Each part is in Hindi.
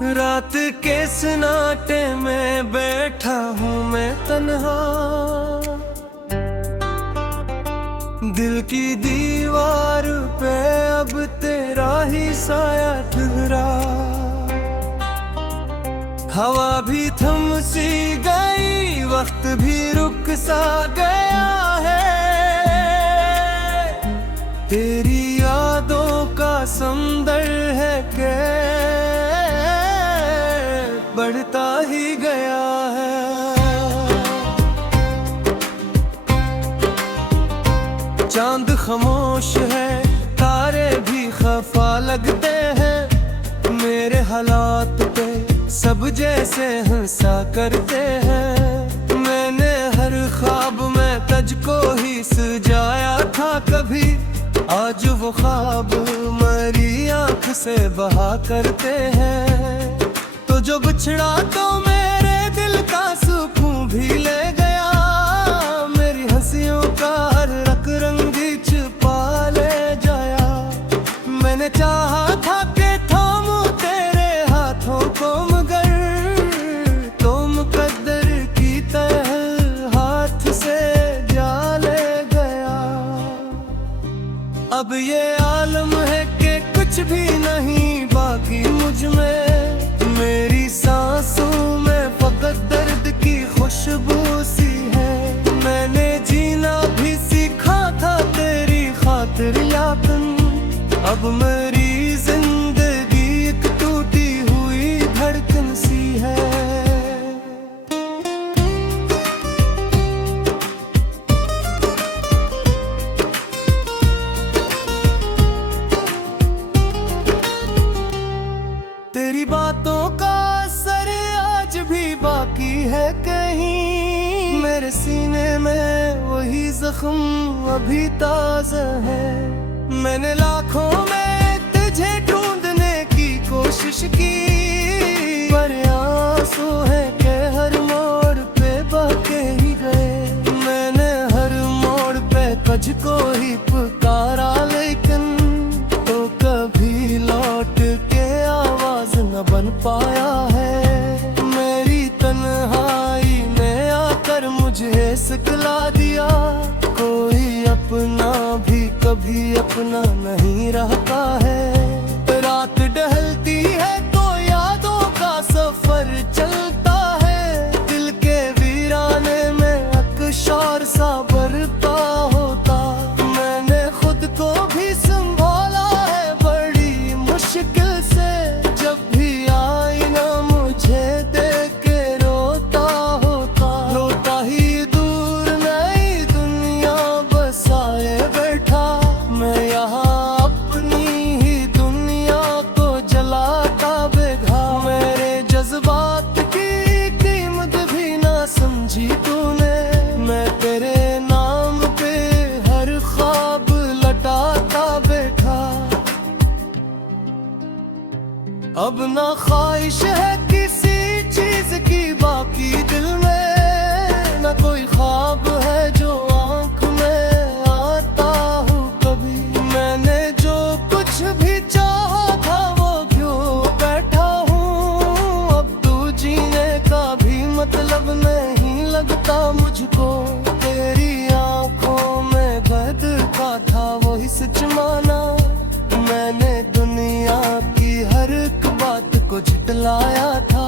रात के सन्नाटे में बैठा हूँ मैं तन्हा, दिल की दीवार पे अब तेरा ही साया ठहरा। हवा भी थम सी गई, वक्त भी रुक सा गया है। तेरी यादों का समंदर है के बढ़ता ही गया है। चांद खामोश है, तारे भी खफा लगते हैं। मेरे हालात पे सब जैसे हंसा करते हैं। मैंने हर ख्वाब में तुझको ही सजाया था कभी, आज वो ख्वाब मेरी आंख से बहा करते हैं। तो जो बिछड़ा तो मेरे दिल का सुकून भी ले गया, मेरी हंसियों का हर रंग छुपा ले जाया। मैंने चाहा था कि थामूं तेरे हाथों को, मगर तो मुकद्दर की तरह हाथ से जा ले गया। अब ये आलम है कि कुछ भी नहीं बाकी मुझ में। मेरी सांसों में फकत दर्द की खुशबू सी है। मैंने जीना भी सीखा था तेरी खातिर यातन, अब मेरी जिंदगी एक टूटी हुई धड़कन सी है। तेरी बातों का असर आज भी बाकी है कहीं, मेरे सीने में वही जख्म अभी ताजा है। मैंने लाखों में तुझे ढूंढने की कोशिश की, पर आंसू है कि हर मोड़ पे बहके ही गए। मैंने हर मोड़ पे तुझको ही पुकारा, लेकिन तो कभी लौट के आवाज न बन पाया है। मेरी तन्हाई ने आकर मुझे सिखला दिया, कोई अपना भी कभी अपना नहीं रहता है। रात ढलती है तो यादों का सफर चलता है, दिल के वीराने में अकशार सा बरपा होता। मैंने खुद को भी संभाला है बड़ी मुश्किल से, जब भी आईना मुझे देख के रोता होता। रोता ही दूर नई दुनिया बसाए बैठा, मैं यहाँ अपनी ही दुनिया को जलाता बेघा। मेरे जज्बात की कीमत भी ना समझी तूने, मैं तेरे नाम पे हर ख्वाब लटाता बैठा। अब ना ख्वाहिश है किसी चीज की बाकी दिल में, ना कोई ख्वाब है जो आंख में आता हूँ कभी। मैंने जो कुछ भी चाहा था वो क्यों बैठा हूँ, अब तू जीने का भी मतलब नहीं लगता मुझको। तेरी आंखों में बद का था वही सच माना, मैंने दुनिया की हर एक बात को झुटलाया था।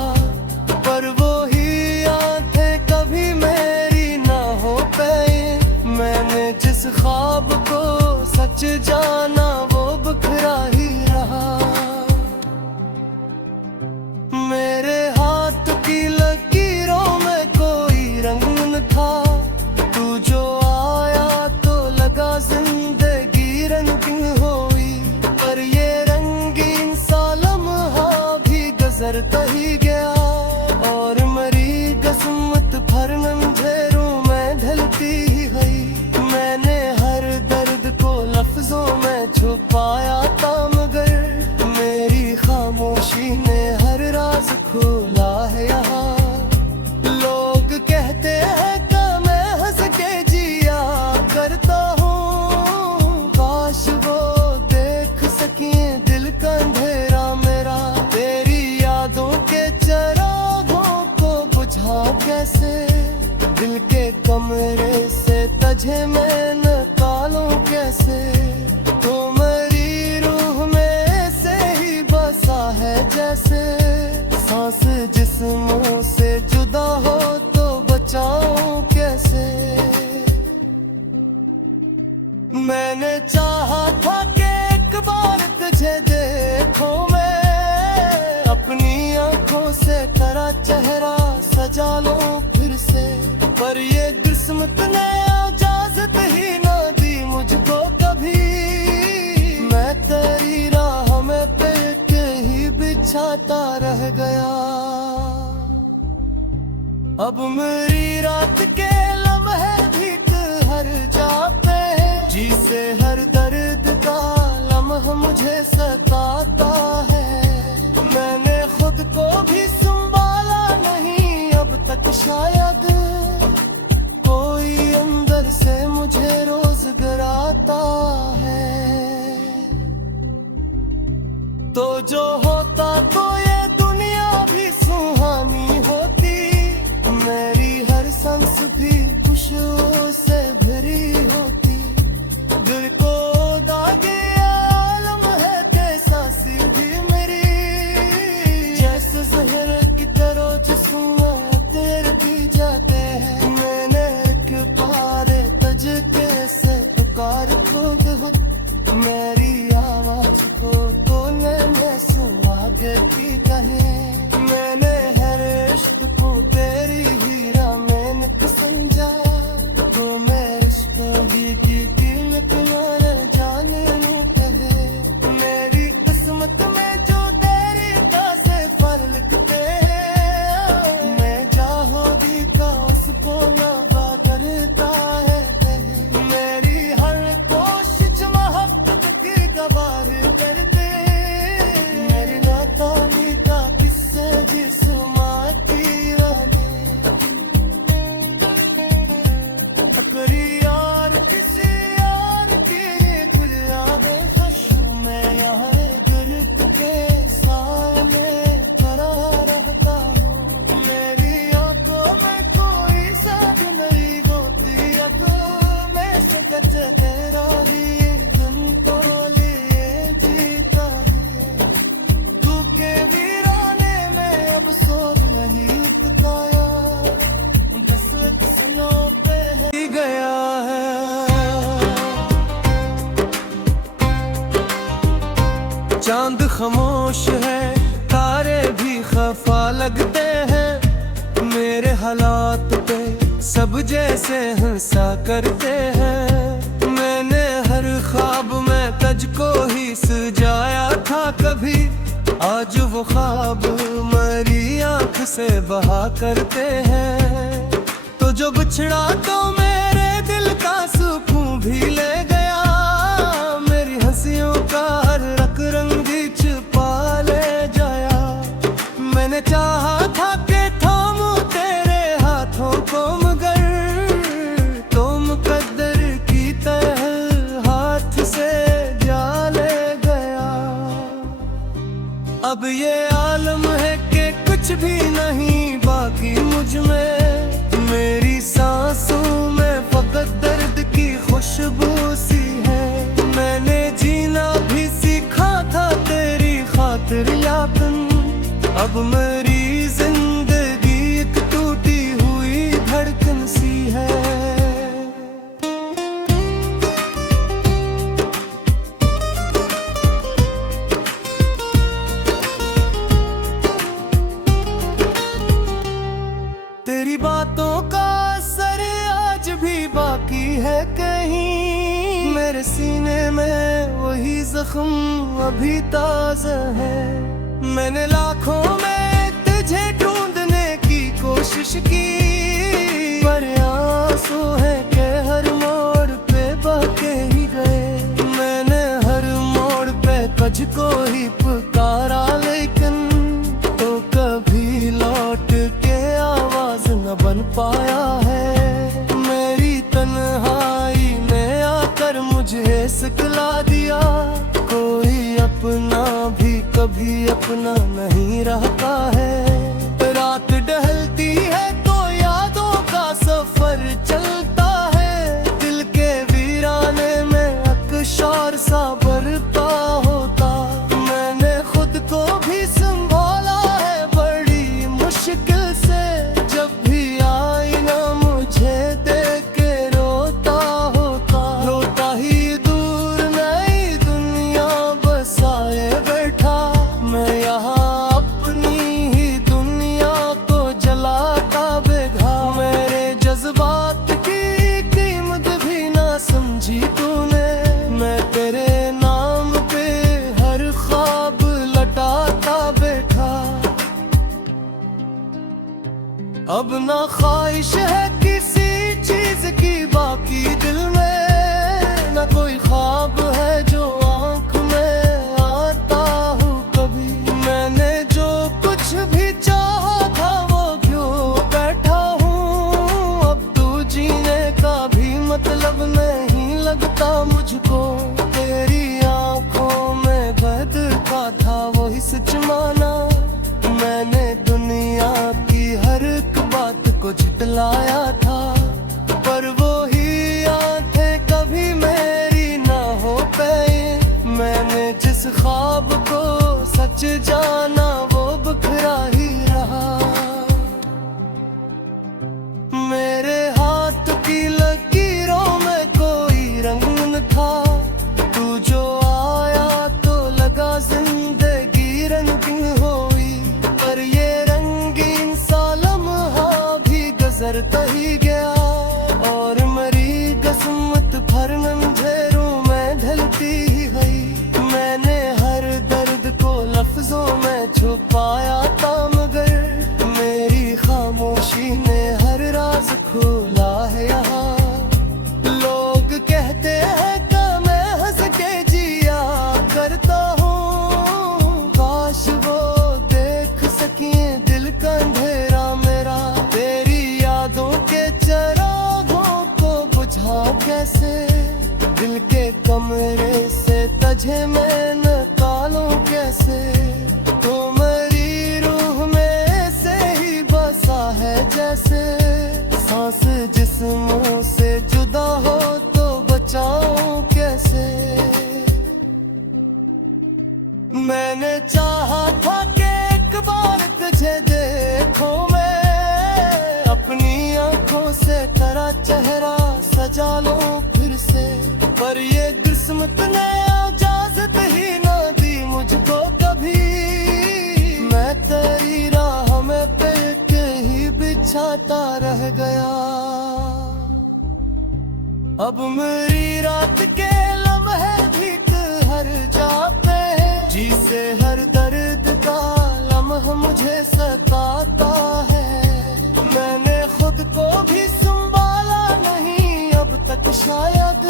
पर वो ही आंखें कभी मेरी ना हो पाई, मैंने जिस ख्वाब को सच जाना वो बिखरा ही रहा। मेरे हाथ की लकीरों में कोई रंग न था, तू जो आया तो लगा जिंदगी रंगीन हुई। पर ये रंगीन सा लम्हा भी गुजरता ही गया, और मेरी किस्मत भर अंधेरों में ढलती ही गई। मैंने हर दर्द को लफ्जों में छुपाया था, मगर मेरी खामोशी ने हर राज खोला है यहाँ। लोग कहते हैं कि मैं हंस के जिया करता हूँ, काश वो देख सकें दिल का अंधेरा मेरा। तेरी यादों मेरे से तुझे मैं निकालूं कैसे, तो मेरी रूह में से ही बसा है जैसे। सांस जिस्मों से जुदा हो तो बचाऊं कैसे। मैंने चाहा था कि एक बार तुझे देखूं मैं, अपनी आंखों से तेरा चेहरा सजा लूं फिर से। पर ये किस्मत ने इजाजत ही ना दी मुझको कभी। मैं तेरी राह में पेट ही बिछाता रह गया। अब मेरी रात के लम्हे भीत हर जाते हैं, जिसे हर दर्द का लम्हा मुझे सताता है। मैंने खुद को भी संभाला नहीं अब तक, शायद कोई अंदर से मुझे रोज गिराता है। तो जो होता तो ये दुनिया भी सुहानी होती, मेरी हर सांस भी खुशियों से भरी होती। दिल को दागे आलम है कैसा सी भी मेरी, जैसे जहर की तरह जिस्म तेरे पी जाते हैं। मैंने एक बार तुझ कैसे पुकार खुद हो, मेरी आवाज को तूने मैं सुना की कहे। मैंने हर इश्क को तेरी हीरा मेहनत समझा, तो मैं इश्क ही की कीमत न जाने लूं कहे। मेरी किस्मत में जो तेरी का से फर लिखते हैं, मैं जाहोगी का उसको ना करता है कहे। मेरी हर कोशिश मोहब्बत की गवार करते, मेरी नातानी का किस्से जिस्माती वाले। अकरी यार किसी यार की कुल यादें फशू में, यहाँ दर्द के साए में खड़ा रहता हूँ। मेरी आंखों में कोई साथ नहीं होती, आंखों में सकत तेरा ही दिन को लिए जीता है। तू के वीराने में अब सोच नहीं तकाया, दस सनों पे ही गया है। चांद खामोश है, तारे भी खफा लगते हैं, मेरे हालात पे सब जैसे हंसा करते हैं। मैंने हर ख्वाब में तुझको ही सजाया था कभी, आज वो ख्वाब मेरी आंख से बहा करते हैं। तो जो बिछड़ा तो मेरे दिल का सुकून भी ले गया, मेरी हंसियों का हर रंग छुपा ले जाया। मैंने चाहा था कि थामूं तेरे हाथों को, मगर तो मुकद्दर की तरह हाथ से जा ले गया। अब ये आलम है कि कुछ भी नहीं बाकी मुझ में, मेरी सांसों में फकत दर्द की खुशबू सी है। मैंने जीना भी सीखा था तेरी खातिर यापन, अब मेरी जिंदगी एक टूटी हुई धड़कन सी है। तेरी बातों का असर आज भी बाकी है कहीं, मेरे सीने में वही जख्म अभी ताजा है। मैंने लाखों में तुझे ढूंढने की कोशिश की, पर आंसू है कि हर मोड़ पे बहके ही गए। मैंने हर मोड़ पे तुझको ही पुकारा, लेकिन तो कभी लौट के आवाज न बन पाया है। मेरी तन्हाई ने आकर मुझे सिखला दिया, कोई अपना भी कभी अपना नहीं रहता है। रात ढलती है तो यादों का सफर चल अब ना ख्वाहिश है किसी चीज की बाकी दिल में, ना कोई ख्वाब है जो आंख में आता हूँ कभी। मैंने जो कुछ भी चाहा था वो क्यों बैठा हूँ, अब तू जीने का भी मतलब नहीं लगता मुझको। तेरी आंखों में बद का था वही सच माना, मैंने दुनिया की हर एक बात को झुटलाया था। पर वो ही आंखें कभी मेरी ना हो पाई, मैंने जिस ख्वाब को सच जाना वो बिखरा ही रहा। मेरे हाथ की लकीरों में कोई रंग न था, तू जो आया तो लगा जिंदगी रंगीन हुई। पर ये रंगीन सा लम्हा भी गुजरता ही गया, और मरी किस्मत भर अंधेरों में ढलती ही गई। मैंने हर दर्द को लफ्जों में छुपाया था, मगर मेरी खामोशी ने हर राज खोला है यहाँ। लोग कहते हैं कि मैं हंस के जिया करता हूँ, काश वो देख सकिए दिल का अंधेरा मेरा। तेरी यादों के चिरागों को बुझा कैसे, दिल के कमरे से तुझे मैं निकालूं कैसे। तो मेरी रूह में से ही बसा है जैसे, सांस जिस्मों से जुदा हो तो बचाऊं कैसे। मैंने चाहा था कि एक बार तुझे देखूं मैं, अपनी आंखों से तेरा चेहरा सजा लूं फिर से। पर ये किस्मत ने इजाजत ही ना दी मुझको कभी, मैं तेरी राह में पैर ही बिछाता रह गया। अब मेरी रात के लम्हे भी हर जाते हैं, जिसे हर दर्द का लम्हा मुझे सताता है। मैंने खुद को भी संभाला नहीं अब तक, शायद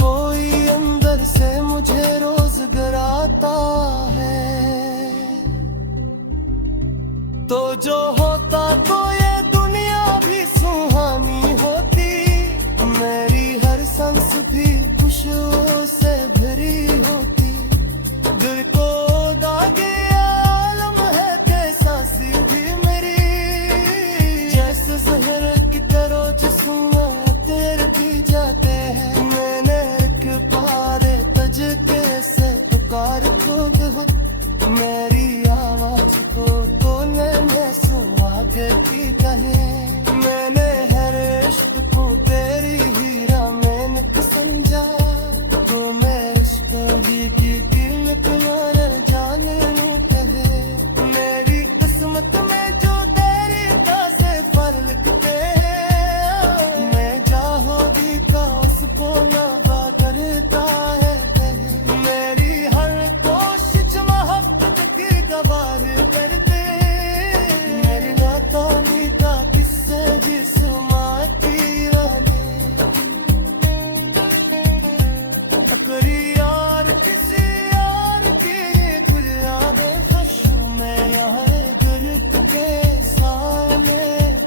कोई अंदर से मुझे रोज गिराता है। तो जो होता तो ये दुनिया भी सुहानी होती, मेरी हर सांस भी खुशियों से भरी होती। दिल को दागे आलम है कैसा सी भी मेरी, जैसे जहर की तरह जिस्म तेरे पी जाते हैं। मैंने एक बार तज कैसे पुकार खुद हो, मेरी आवाज को तूने मैं सुना के की कहे। मैंने हर इश्क को तेरी हीरा मैंने समझा, तो मैं इश्क ही की कीमत न जाने लूं कहे। मेरी किस्मत में जो तेरी का से फर लिखते हैं, मैं जाहोगी का उसको ना करता है कहे। मेरी हर कोशिश मोहब्बत की गवार करते, मेरी नातानी का किस्से जिस्माती वाले। अकरी यार किसी यार की कुछ यादें फशू में यहाँ दर्द के सामने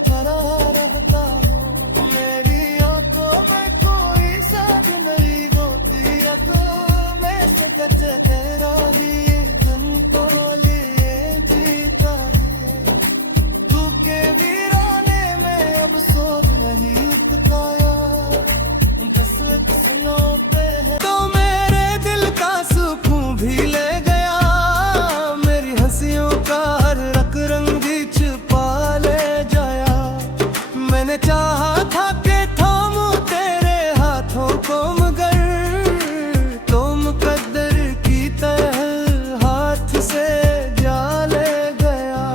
खड़ा रहता हूँ। मेरी आंखों में कोई साथ नहीं होती, आंखों में सच तेरा ही दिन तो लिए जीता है। तू के वीराने में अब सोच नहीं तकाया, दस किस्मों पे है तो मेरे दिल का सुकून भी ले गया। मेरी हंसियों का हर रंग भी छुपा ले जाया। मैंने चाहा था कि थामूं तेरे हाथों को, मगर तो मुकद्दर की तरह हाथ से जा ले गया।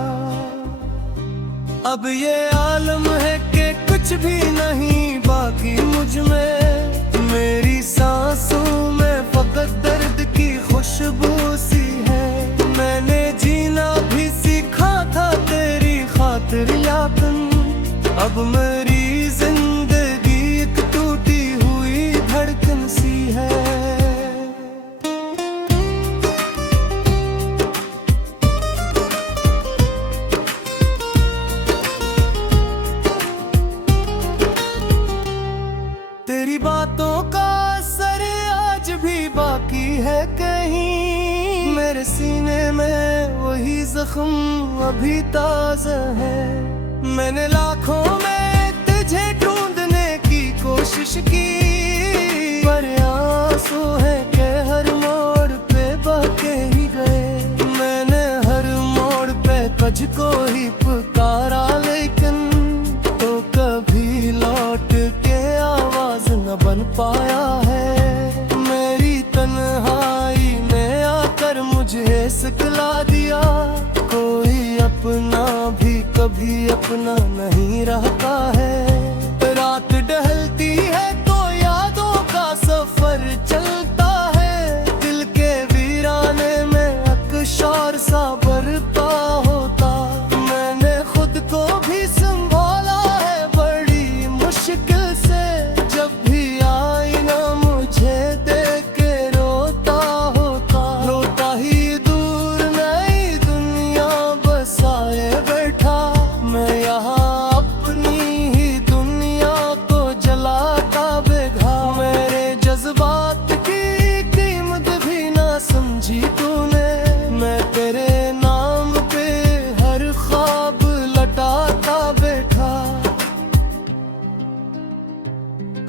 अब ये आलम है कि कुछ भी नहीं बाकी मुझ में, मेरी सांसों में फकत दर्द की खुशबू सी है। मैंने जीना भी सीखा था तेरी खातिर यार, अब मेरी जिंदगी एक टूटी हुई धड़कन सी है। तेरी बातों का असर आज भी बाकी है कहीं, मेरे सीने में वही जख्म अभी ताजा है। मैंने लाखों में तुझे ढूंढने की कोशिश की, पर आंसू है के हर मोड़ पे बहके ही गए। मैंने हर मोड़ पे तुझको ही पुकारा, लेकिन तो कभी लौट के आवाज न बन पाया है। मेरी तन्हाई ने आकर मुझे सिखला दिया, कोई अपना भी कभी अपना नहीं रहता है। रात ढलती है तो यादों का सफर चलता है, दिल के वीराने में अकशौर सा बरपा होता। मैंने खुद को भी संभाला है बड़ी मुश्किल से, जब भी आईना मुझे देख के रोता होता। रोता ही दूर नई दुनिया बसाए बैठा, मैं यहाँ अपनी ही दुनिया को जलाता बेघा। मेरे जज्बात की कीमत भी ना समझी तूने, मैं तेरे नाम पे हर ख्वाब लटाता बैठा।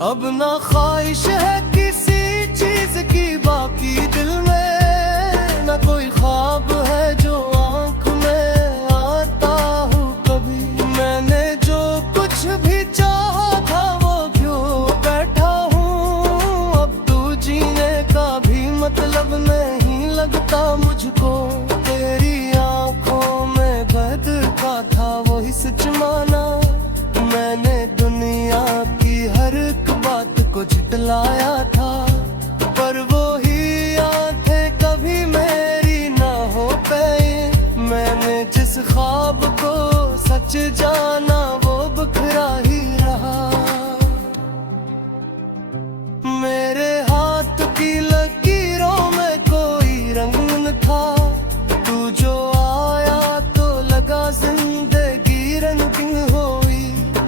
अब ना ख्वाहिश है किसी चीज की बाकी दिल में, ना कोई ख्वाब है जो आंख में आता हूँ कभी। मैंने जो कुछ भी चाहा था वो क्यों बैठा हूँ, अब तू जीने का भी मतलब नहीं लगता मुझको। तेरी आंखों में बद का था वही सच माना, मैंने दुनिया की हर एक बात को झुटलाया था। पर वो ही आंखें कभी मेरी ना हो पाई, मैंने जिस ख्वाब को सच जाना वो बिखरा ही रहा। मेरे हाथ की लकीरों में कोई रंग न था, तू जो आया तो लगा जिंदगी रंगीन हुई।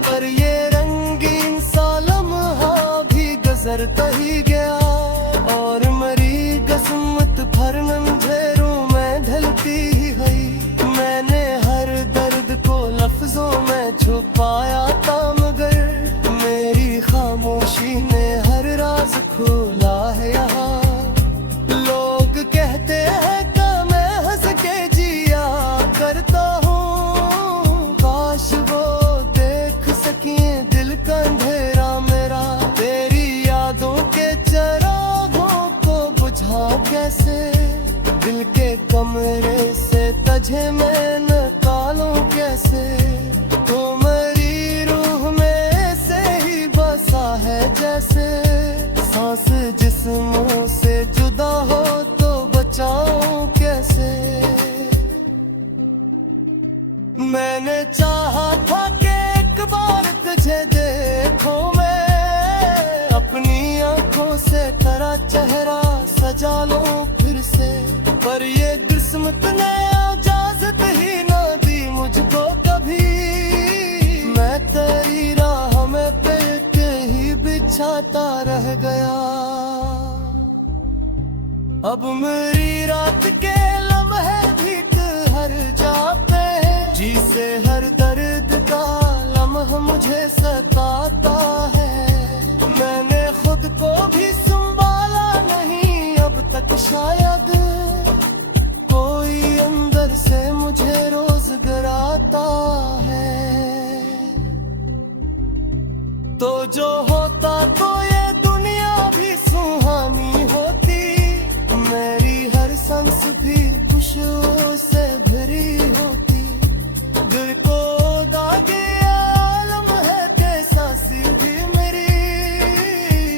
पर ये रंगीन सा लम्हा भी गुजरता ही गया, और मरी किस्मत भर अंधेरों में ढलती ही गई। मैंने हर दर्द को लफ्जों में छुपाया था, मगर मेरी खामोशी ने हर राज खोला है यहाँ। लोग कहते हैं कि मैं हंस के जिया करता हूँ, काश वो देख सकिए दिल का अंधेरा मेरा। तेरी यादों के चिरागों को बुझा कैसे, दिल के कमरे से तुझे मैं निकालूं कैसे। तो मेरी रूह में से ही बसा है जैसे, सांस जिस्मों से जुदा हो तो बचाऊं कैसे। मैंने चाहा था कि एक बार तुझे देखूं मैं, अपनी आंखों से तेरा चेहरा सजा लूं फिर से। पर ये किस्मत ने इजाजत ही ना दी मुझको कभी, मैं तेरी राह में फिर के ही बिछाता रह गया। अब मेरी रात के लम्हे भी हर जाते हैं, जी से हर दर्द का लम्हा मुझे सताता है। मैंने खुद को भी संभाला नहीं अब तक, शायद कोई अंदर से मुझे रोज गिराता है। तो जो होता तो ये दुनिया भी सुहानी होती, मेरी हर सांस भी खुशियों से भरी होती। दिल को दागे आलम है कैसा सी भी मेरी,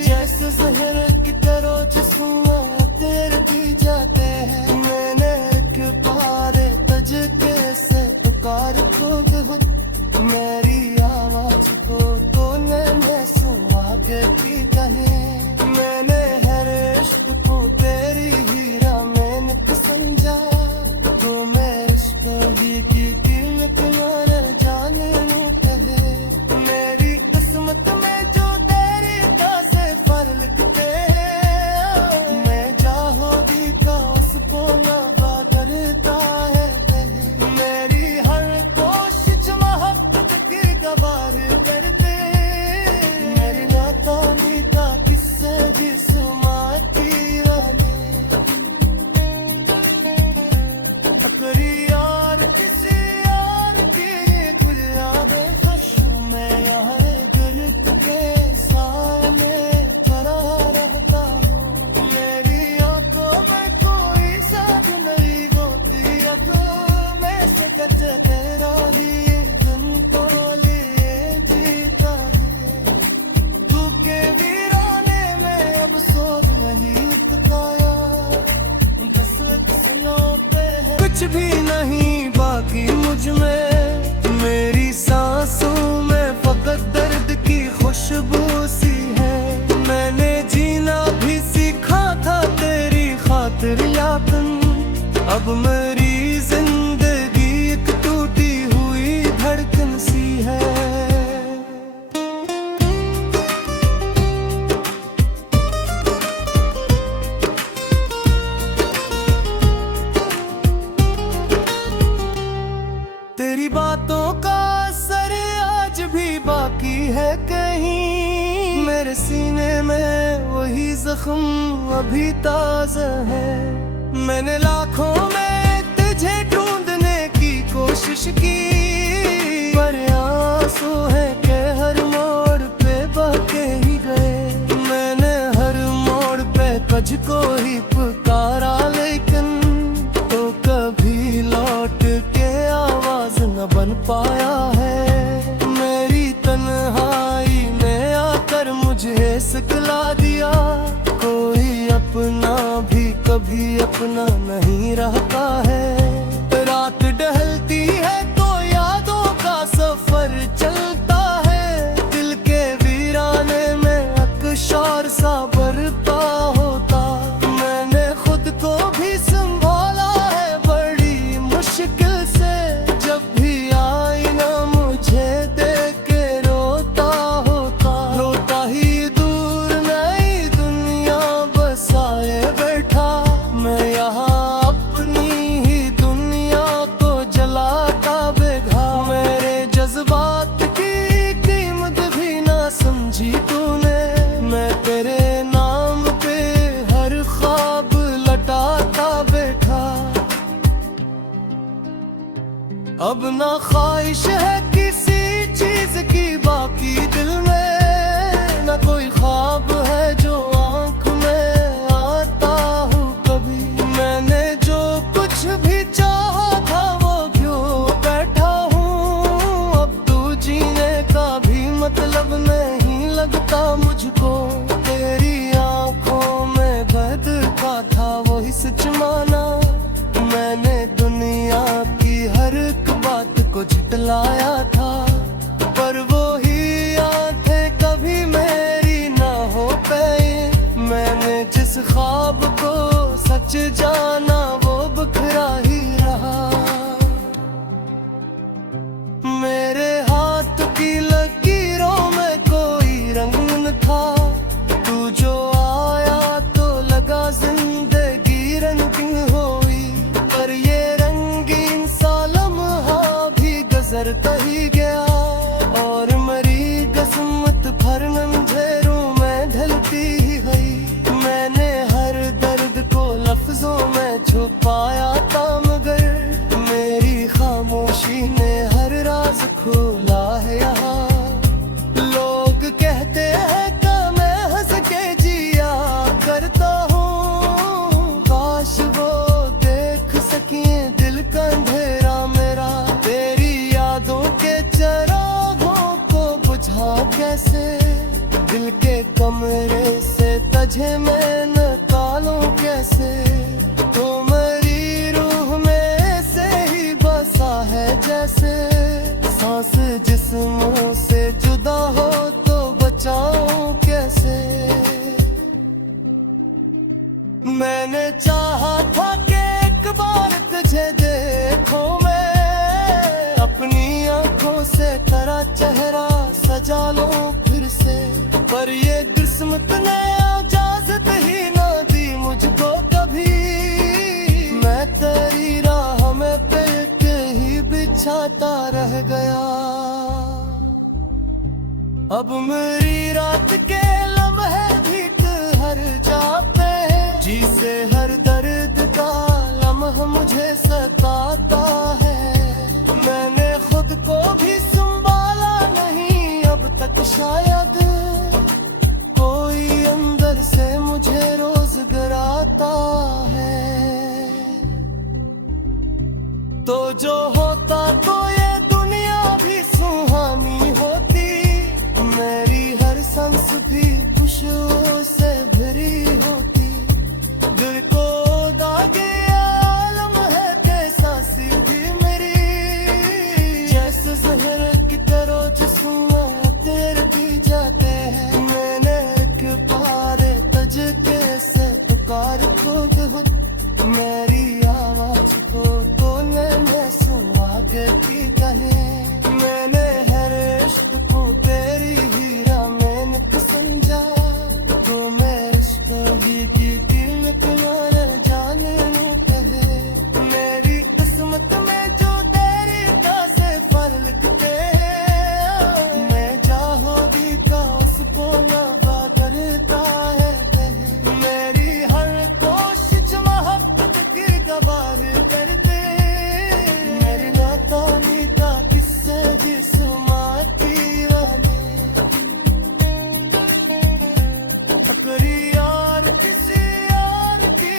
जैसे जहर की तरह जिस्म तेरती जाते हैं। मैंने एक बार तुझ के से पुकार खुद, मेरी आवाज करी यार किसी यार की कुछ यादें खुशबू में यहाँ गर्क के साए में खड़ा रहता हूँ। मेरी आंखों में कोई सब नहीं होती, आंखों में सकत तेरा ही दिन तो लिए जीता है। तू के वीराने में अब सोच नहीं उतकाया, दस्तक सुनाते हैं कुछ भी नहीं बाकी मुझ में। मेरी सांसों में फकत दर्द की खुशबू सी है। मैंने जीना भी सीखा था तेरी खातिर यातन, अब मेरी जिंदगी एक टूटी हुई धड़कन सी है। तेरी बातों का असर आज भी बाकी है कहीं, मेरे सीने में वही जख्म अभी ताजा है। मैंने लाखों में तुझे ढूंढने की कोशिश की, पर आंसू है के हर मोड़ पे बहके ही गए। मैंने हर मोड़ पे तुझको ही पुकारा, लेकिन तो कभी लौट के आवाज न बन पाया है। मेरी तन्हाई ने आकर मुझे सिखला दिया, कोई अपना भी कभी अपना नहीं रहता है। रात ढलती है तो यादों का सफर चलता है, दिल के वीराने में अकशार सा बरपा होता। मैंने खुद को भी संभाला है बड़ी मुश्किल से, जब भी आईना मुझे देख के रोता होता। रोता ही दूर नई दुनिया बसाए बैठा, मैं यहाँ अपनी ही दुनिया को जलाता बेघा। मेरे जज्बात की कीमत भी ना समझी तूने, मैं तेरे नाम पे हर ख्वाब लटाता बैठा। अब ना ख्वाहिश है किसी चीज की बाकी दिल में, ना कोई ख्वाब है जो आंख में आता हूँ कभी। मैंने जो कुछ भी चाहा था वो क्यों बैठा हूँ, अब तू जीने का भी मतलब नहीं लगता मुझको। तेरी आंखों में बद का था वही सच माना, मैंने दुनिया की हर एक बात को झुटलाया था। पर वो ही आंखें कभी मेरी ना हो पाई, मैंने जिस ख्वाब को सच जाना वो बिखरा ही रहा। मेरे हाथ की लकीरों में कोई रंग न था, तू जो आया तो लगा जिंदगी रंगीन हुई। पर ये रंगीन सा लम्हा भी गुजरता ही गया, और मेरी किस्मत भर अंधेरों में ढलती ही गई। मैंने हर दर्द को लफ्जों में छुपाया था, मगर मेरी खामोशी ने हर राज खोला है यहाँ। लोग कहते हैं कि मैं हंस के जिया करता हूँ, काश वो देख सकें दिल का अंधेरा मेरा। तेरी यादों के चिरागों को बुझा कैसे, दिल के कमरे से तुझे मैं निकालूं कैसे। तो मेरी रूह में से ही बसा है जैसे, सांस जिस्मों से जुदा हो तो बचाऊं कैसे। मैंने चाहा था कि एक बार तुझे देखूं मैं, अपनी आंखों से तेरा चेहरा सजा लूं फिर से। पर ये किस्मत ने इजाजत ही ना दी मुझको कभी, मैं तेरी राह में पेट ही बिछाता रह गया। अब मेरी रात के लम्हे भी हर जाते हैं, जिसे हर दर्द का लम्हा वह मुझे सताता है। मैंने खुद को भी संभाला नहीं अब तक, शायद कोई अंदर से मुझे रोज गिराता है। तो जो होता तो ये दुनिया भी सुहानी होती, मेरी हर सांस भी खुशियों से भरी होती। दिल को दागे आलम है कैसा सी भी मेरी, जैसे जहर की तरह जिस्म तेरती जाते हैं। मैंने एक बार तजके से पुकार खुद खुद, मेरी आवाज को तूने सुना देती कहे। मैंने हर इश्क को तेरी हीरा मैंने समझा, तो मैं इश्क ही की दिल तुम्हारे जाने नु कहे। मेरी किस्मत में जो तेरी का से फर लिखते हैं, मैं चाहोगी का उसको ना करता है कहे। मेरी हर कोशिश मोहब्बत की गवार करते, मेरी नाकामी का किस्से जिस्माती वाले। अकरी यार किसी यार की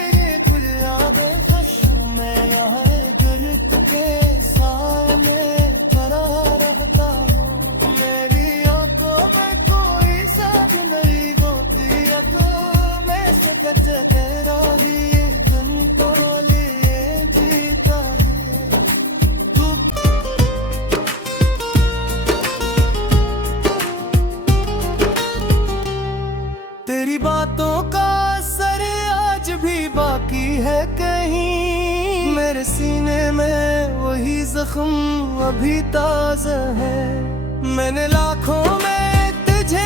कुल यादें खुशू में यहाँ दर्द के साए में खड़ा रहता हूँ। मेरी आंखों में कोई साथ नहीं होती, आंखों में सकत तेरा ही दिल को लिए जीता है। तू तेरी बातों का असर आज भी बाकी है कहीं, मेरे सीने में वही जख्म अभी ताजा है। मैंने लाखों में तुझे